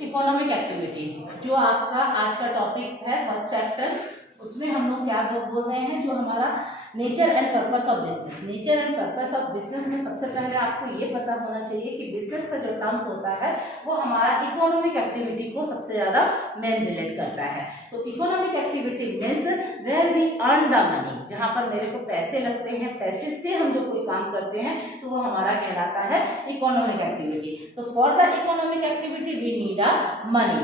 Economic activity जो आपका आज का टॉपिक्स है फर्स्ट चैप्टर, उसमें हम लोग क्या बोल रहे हैं, जो हमारा nature and purpose of business. Nature and purpose of business में सबसे पहले आपको ये पता होना चाहिए कि बिजनेस का जो टर्म्स होता है वो हमारा इकोनॉमिक एक्टिविटी को सबसे ज़्यादा मेन रिलेट करता है। तो economic activity means where we earn the money, जहाँ पर मेरे को पैसे लगते हैं, पैसे से हम जो कोई काम करते हैं तो वो हमारा कहलाता है इकोनॉमिक एक्टिविटी। तो for the economic activity we need a money.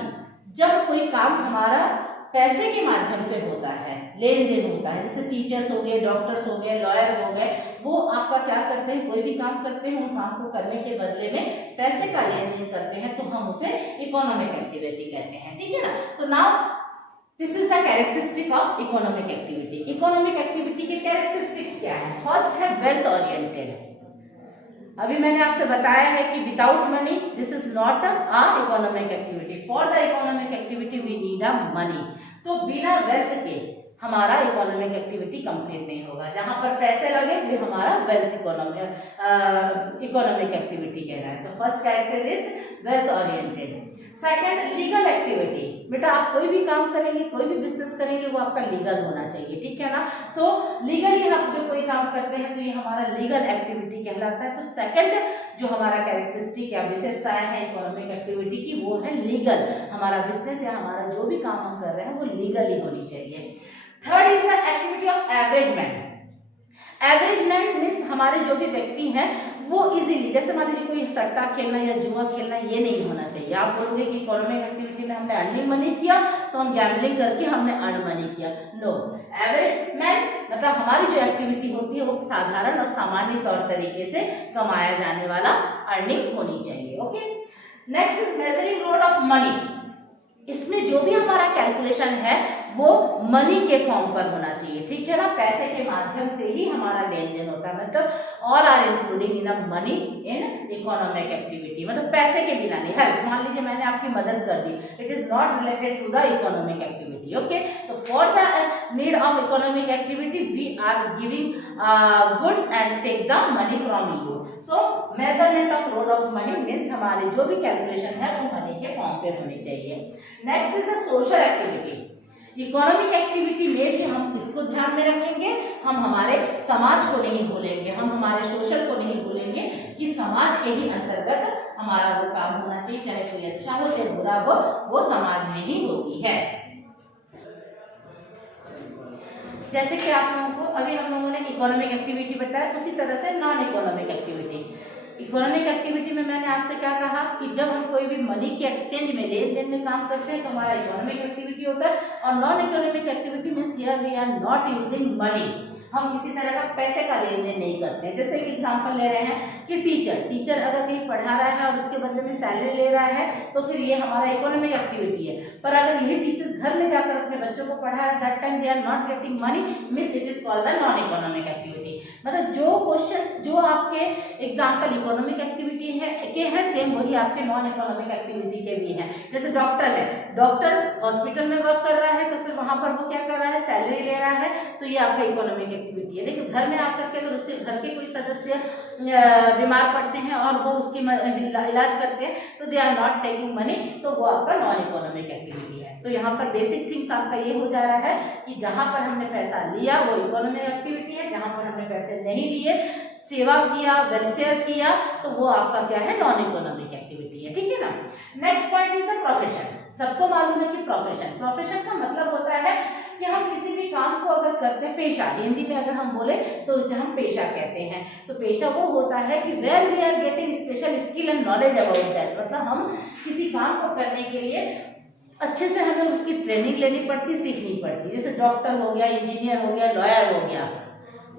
जब कोई काम हमारा पैसे के माध्यम से होता है, लेन देन होता है, जैसे टीचर्स हो गए, डॉक्टर्स हो गए, लॉयर हो गए, वो आपका क्या करते हैं, कोई भी काम करते हैं, उन काम को करने के बदले में पैसे का लेन देन करते हैं, तो हम उसे इकोनॉमिक एक्टिविटी कहते हैं। ठीक है ना। तो now this is the characteristic of economic activity. Economic activity के कैरेक्टरिस्टिक्स क्या है? फर्स्ट है वेल्थ ओरिएंटेड। अभी मैंने आपसे बताया है कि without money this is not a economic activity. For the economic activity we need a money. तो बिना वेल्थ के हमारा इकोनॉमिक एक्टिविटी कंप्लीट नहीं होगा। जहां पर पैसे लगे वो हमारा वेल्थ इकोनॉमिक एक्टिविटी कहलाता है। तो first characteristic wealth oriented. Second legal activity. बेटा आप कोई भी काम करेंगे, कोई भी बिजनेस करेंगे, वो आपका लीगल होना चाहिए। ठीक है ना। तो लीगली आप जो कोई काम करते हैं तो ये हमारा लीगल एक्टिविटी कहलाता है। तो सेकंड जो हमारा कैरेक्टरिस्टिक या विशेषताएं हैं इकोनॉमिक एक्टिविटी की, वो है लीगल। हमारा बिजनेस या हमारा जो भी काम हम कर रहे हैं वो लीगल ही होनी चाहिए। Third is the activity of agreement. Agreement means हमारे जो भी व्यक्ति हैं वो इजीली, जैसे मान लीजिए कोई सट्टा खेलना या जुआ खेलना, ये नहीं होना चाहिए। आप बोलोगे कि इकोनॉमिक एक्टिविटी में हमने अर्निंग मनी किया तो हम गैम्बलिंग करके हमने अर्न मनी किया। नो, एवरेजमेंट मतलब हमारी जो एक्टिविटी होती है वो साधारण और सामान्य तौर तरीके से कमाया जाने वाला अर्निंग होनी चाहिए। Okay. Next is measuring load of money. इसमें जो भी हमारा कैलकुलेशन है वो मनी के फॉर्म पर होना चाहिए। ठीक है ना। पैसे के माध्यम से ही हमारा लेन देन होता है, मतलब all are including in the money in economic activity. मतलब पैसे के बिना नहीं। हेल्प, मान लीजिए मैंने आपकी मदद कर दी, it is not related to the economic activity. Okay. तो for the need of economic activity we are giving goods and take the money from you. So measurement of load of money means हमारे जो भी calculation है वो money के form पे होनी चाहिए। Next is the social activity. Economic activity में भी हम किसको ध्यान में रखेंगे? हम हमारे समाज को नहीं भूलेंगे, हम हमारे सोशल को नहीं भूलेंगे कि समाज के ही अंतर्गत हमारा वो काम होना चाहिए, चाहे कोई अच्छा हो चाहे बुरा हो, वो समाज में ही होती है। जैसे कि आप लोगों को अभी हम लोगों ने इकोनॉमिक एक्टिविटी बताया, उसी तरह से non economic activity. Economic activity में मैंने आपसे क्या कहा कि जब हम कोई भी मनी के एक्सचेंज में लेन देन में काम करते हैं तो हमारा इकोनॉमिक एक्टिविटी होता है। और non economic activity means here we are not using money. हम किसी तरह का पैसे का लेन देन नहीं करते हैं। जैसे कि एग्जांपल ले रहे हैं कि टीचर अगर कहीं पढ़ा रहा है और उसके बदले में सैलरी ले रहा है तो फिर ये हमारा इकोनॉमिक एक्टिविटी है। पर अगर यही टीचर्स घर में जाकर अपने बच्चों को पढ़ा रहे, that time they are not getting money, means it is called the non economic activity. मतलब जो क्वेश्चन जो आपके एग्जाम्पल इकोनॉमिक एक्टिविटी है सेम वही आपके नॉन इकोनॉमिक एक्टिविटी के भी हैं। जैसे डॉक्टर है, डॉक्टर हॉस्पिटल में वर्क कर रहा है तो फिर वहां पर वो क्या कर रहा है, सैलरी ले रहा है, तो ये आपका इकोनॉमिक एक्टिविटी है। लेकिन घर में आकर के अगर उसके घर के कोई सदस्य बीमार पड़ते हैं और वो उसकी इलाज करते हैं तो they are not taking money, तो वो आपका नॉन इकोनॉमिक एक्टिविटी है। तो यहाँ पर बेसिक थिंग्स आपका ये हो जा रहा है कि जहाँ पर हमने पैसा लिया वो इकोनॉमिक एक्टिविटी है, जहाँ पर हमने पैसे नहीं लिए, सेवा किया, वेलफेयर किया, तो वो आपका क्या है, नॉन इकोनॉमिक एक्टिविटी है। ठीक है ना। Next point is the profession. सबको मालूम है कि प्रोफेशन का मतलब होता है कि हम किसी भी काम को अगर करते हैं, पेशा हिंदी में अगर हम बोले तो उसे हम पेशा कहते हैं। तो पेशा वो होता है कि where we are getting special skill and knowledge about that. मतलब हम किसी काम को करने के लिए अच्छे से हमें उसकी ट्रेनिंग लेनी पड़ती, सीखनी पड़ती। जैसे डॉक्टर हो गया, इंजीनियर हो गया, लॉयर हो गया,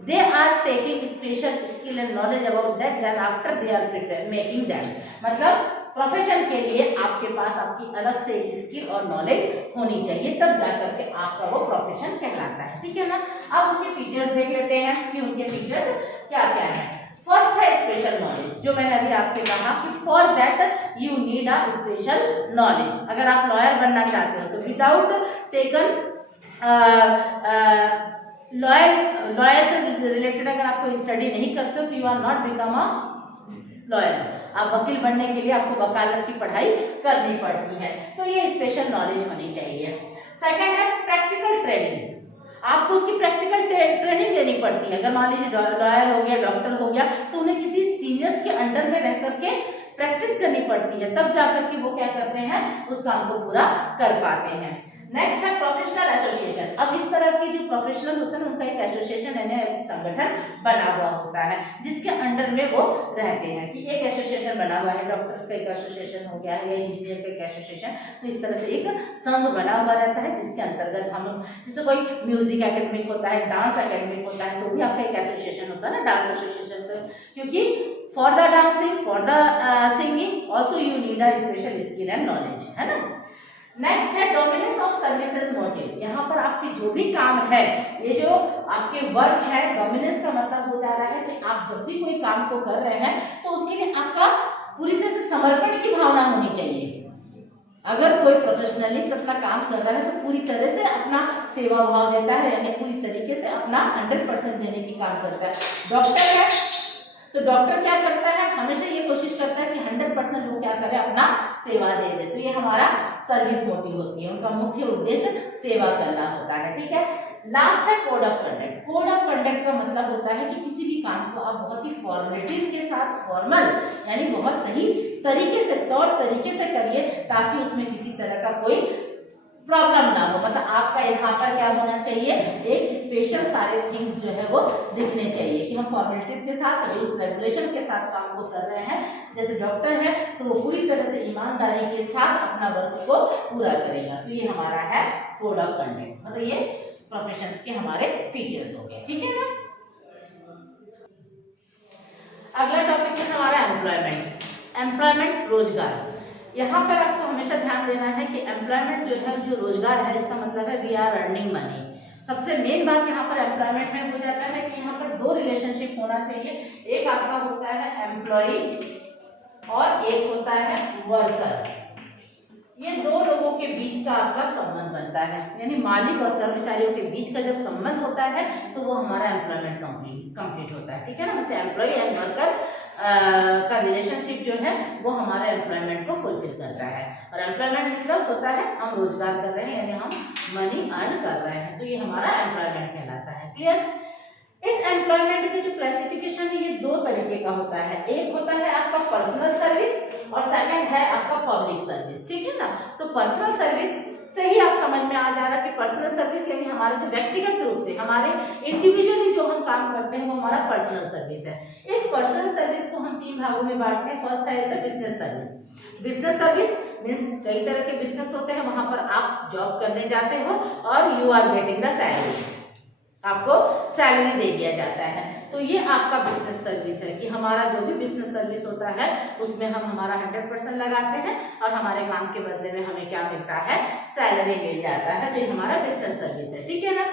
they are taking special skill and knowledge about that, then after they are making them। मतलब प्रोफेशन के लिए आपके पास आपकी अलग से स्किल और नॉलेज होनी चाहिए, तब जाकर के आपका वो प्रोफेशन कहलाता है। ठीक है ना। अब उसके फीचर्स देख लेते हैं कि उनके फीचर्स क्या क्या है। फर्स्ट है स्पेशल नॉलेज, जो मैंने अभी आपसे कहा कि for that you need a special knowledge. अगर आप लॉयर बनना चाहते हो तो विदाउट टेकन लॉयर से रिलेटेड अगर आप कोई स्टडी नहीं करते हो तो you are not become a lawyer. आप वकील बनने के लिए आपको वकालत की पढ़ाई करनी पड़ती है, तो ये स्पेशल नॉलेज होनी चाहिए। सेकंड है प्रैक्टिकल ट्रेनिंग, आपको उसकी प्रैक्टिकल ट्रेनिंग लेनी पड़ती है। अगर मान लीजिए लॉयर हो गया, डॉक्टर हो गया, तो उन्हें किसी सीनियर्स के अंडर में रह करके प्रैक्टिस करनी पड़ती है, तब जाकर के वो क्या करते हैं, उस काम को पूरा कर पाते हैं। नेक्स्ट है प्रोफेशनल एसोसिएशन। अब इस तरह की जो प्रोफेशनल होते हैं उनका एक एसोसिएशन यानी संगठन बना हुआ होता है, जिसके अंडर में वो रहते हैं कि एक एसोसिएशन बना हुआ है, डॉक्टर्स का एक एसोसिएशन हो गया या इंजीनियर का एक एसोसिएशन, तो इस तरह से एक संघ बना हुआ रहता है, जिसके अंतर्गत हम, जैसे कोई म्यूजिक एकेडमिक होता है, डांस एकेडमिक होता है, तो भी आपका एक एसोसिएशन होता है ना डांस एसोसिएशन से, क्योंकि for the dancing, for the singing also you need a special skill and knowledge, है ना। नेक्स्ट है डोमिनेंस ऑफ सर्विसेज मोटिव। यहाँ पर आपके जो भी काम है, ये जो आपके वर्क है, डोमिनेंस का मतलब हो जा रहा है कि आप जब भी कोई काम को कर रहे हैं तो उसके लिए आपका पूरी तरह से समर्पण की भावना होनी चाहिए। अगर कोई प्रोफेशनलिस्ट अपना काम कर रहा है तो पूरी तरह से अपना सेवा भाव देता है, यानी पूरी तरीके से अपना 100% देने की काम करता है। डॉक्टर है तो डॉक्टर क्या करता है, हमेशा ये कोशिश करता है कि 100% वो क्या करे, अपना सेवा दे दे। तो ये हमारा सर्विस मोटिव होती है, उनका मुख्य उद्देश्य सेवा करना होता है, ठीक है। लास्ट है code of conduct. Code of conduct का मतलब होता है कि किसी भी काम को आप बहुत ही फॉर्मेलिटीज के साथ, फॉर्मल यानी बहुत सही तरीके से, तौर तरीके से करिए, ताकि उसमें किसी तरह का कोई प्रॉब्लम ना हो। मतलब आपका यहाँ पर क्या होना चाहिए, एक स्पेशल सारे थिंग्स जो है वो दिखने चाहिए कि हम फॉर्मेलिटीज के साथ, रूल्स रेगुलेशन के साथ काम को कर रहे हैं। जैसे डॉक्टर है तो वो पूरी तरह से ईमानदारी के साथ अपना वर्क को पूरा करेगा, तो ये हमारा है कोड ऑफ कंडक्ट। मतलब ये प्रोफेशंस के हमारे फीचर्स हो गए, ठीक है ना। अगला टॉपिक है हमारा एम्प्लॉयमेंट। एम्प्लॉयमेंट रोजगार। यहाँ पर आपको हमेशा ध्यान देना है कि एम्प्लॉयमेंट जो है, जो रोजगार है, इसका मतलब है वी आर अर्निंग मनी। सबसे मेन बात यहाँ पर एम्प्लॉयमेंट में हो जाता है कि यहाँ पर दो रिलेशनशिप होना चाहिए, एक आपका होता है एम्प्लॉय और एक होता है वर्कर। ये दो लोगों के बीच का आपका संबंध बनता है, यानी मालिक और कर्मचारियों के बीच का जब संबंध होता है तो वो हमारा एम्प्लॉयमेंट कंप्लीट होता है, ठीक है ना। मतलब एम्प्लॉय एंड वर्कर का रिलेशनशिप जो है वो हमारे एम्प्लॉयमेंट को फुलफिल करता है। और एम्प्लॉयमेंट मतलब होता है हम रोजगार कर रहे हैं, यानी हम मनी अर्न कर रहे हैं, तो ये हमारा एम्प्लॉयमेंट कहलाता है। क्लियर। इस एम्प्लॉयमेंट के जो क्लासिफिकेशन है ये दो तरीके का होता है, एक होता है आपका पर्सनल सर्विस और सेकंड है आपका पब्लिक सर्विस, ठीक है ना। तो पर्सनल सर्विस से ही आप समझ में आ जा रहा है कि पर्सनल सर्विस यानी हमारे जो व्यक्तिगत रूप से हमारे इंडिविजुअली जो हम काम करते हैं वो हमारा पर्सनल सर्विस है। इस पर्सनल सर्विस को हम तीन भागों में बांटते हैं। फर्स्ट है business service. Business service means कई तरह के बिजनेस होते हैं, वहां पर आप जॉब करने जाते हो और you are getting the salary, आपको सैलरी दे दिया जाता है, तो ये आपका बिजनेस सर्विस है कि हमारा जो भी बिजनेस सर्विस होता है उसमें हम हमारा 100% लगाते हैं और हमारे काम के बदले में हमें क्या मिलता है, सैलरी मिल जाता है, तो ये हमारा बिजनेस सर्विस है, ठीक है ना।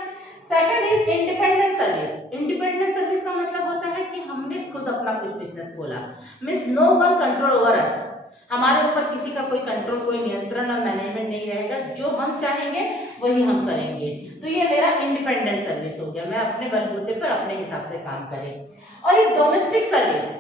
Second is independent service. Independent service का मतलब होता है कि हमने खुद अपना कुछ बिजनेस खोला, means no one control over us, हमारे ऊपर किसी का कोई कंट्रोल, कोई नियंत्रण और मैनेजमेंट नहीं रहेगा, जो हम चाहेंगे वही हम करेंगे, तो ये मेरा इंडिपेंडेंट सर्विस हो गया, मैं अपने बलबूते पर अपने हिसाब से काम करें। और एक डोमेस्टिक सर्विस,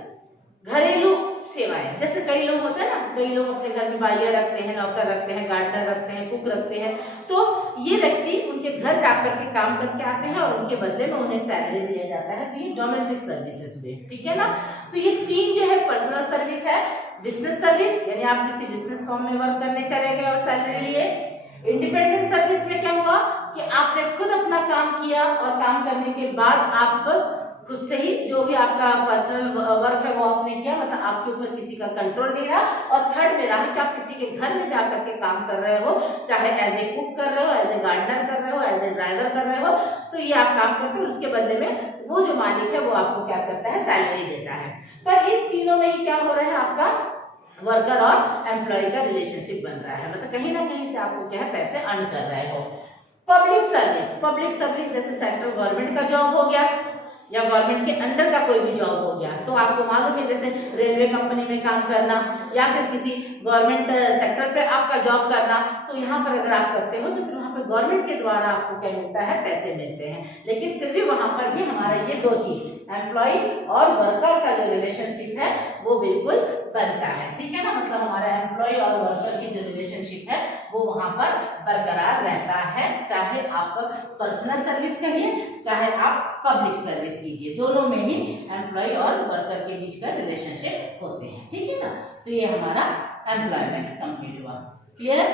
घरेलू सेवाएं, जैसे कई लोग होते हैं ना, कई लोग अपने घर में बाइया रखते हैं, नौकर रखते हैं, गार्डनर रखते हैं, कुक रखते हैं, तो ये व्यक्ति उनके घर जाकर के काम करके आते हैं और उनके बदले में उन्हें सैलरी दिया जाता है, तो ये डोमेस्टिक सर्विसेज हुए, ठीक है ना। तो ये तीन जो है पर्सनल सर्विस है, बिजनेस सर्विस यानी आप किसी बिजनेस फॉर्म में वर्क करने चले गए और सैलरी लिए। इंडिपेंडेंट सर्विस में क्या हुआ कि आपने खुद अपना काम किया और काम करने के बाद आप खुद से ही जो भी आपका पर्सनल वर्क है वो आपने किया, मतलब आपके ऊपर किसी का कंट्रोल नहीं रहा। और थर्ड में रहा कि आप किसी के घर में जाकर के काम कर रहे हो, चाहे एज ए कुक कर रहे हो, एज ए गार्डनर कर रहे हो, एज ए ड्राइवर कर रहे हो, तो ये आप काम करते हो, उसके बदले में वो जो मालिक है वो आपको क्या करता है, सैलरी देता है। पर इन तीनों में ही क्या हो रहा है, आपका वर्कर और एम्प्लॉय का रिलेशनशिप बन रहा है, मतलब कहीं ना कहीं से आपको क्या है, पैसे अर्न कर रहे हो। पब्लिक सर्विस, पब्लिक सर्विस जैसे सेंट्रल गवर्नमेंट का जॉब हो गया या गवर्नमेंट के अंडर का कोई भी जॉब हो गया, तो आपको मालूम है जैसे रेलवे कंपनी में काम करना या फिर किसी गवर्नमेंट सेक्टर पे आपका जॉब करना, तो यहाँ पर अगर आप करते हो तो फिर वहाँ पे गवर्नमेंट के द्वारा आपको क्या मिलता है, पैसे मिलते हैं। लेकिन फिर भी वहाँ पर ये हमारा ये दो चीज एम्प्लॉय और वर्कर का जो रिलेशनशिप है वो बिल्कुल बनता है, ठीक है ना। मतलब हमारा एम्प्लॉय और वर्कर की जो रिलेशनशिप है वो वहां पर बरकरार रहता है, चाहे आप पर्सनल सर्विस करिए चाहे आप पब्लिक सर्विस कीजिए, दोनों में ही एम्प्लॉय और वर्कर के बीच का रिलेशनशिप होते हैं, ठीक है ना। तो ये हमारा एम्प्लॉयमेंट कंप्लीट हुआ। क्लियर?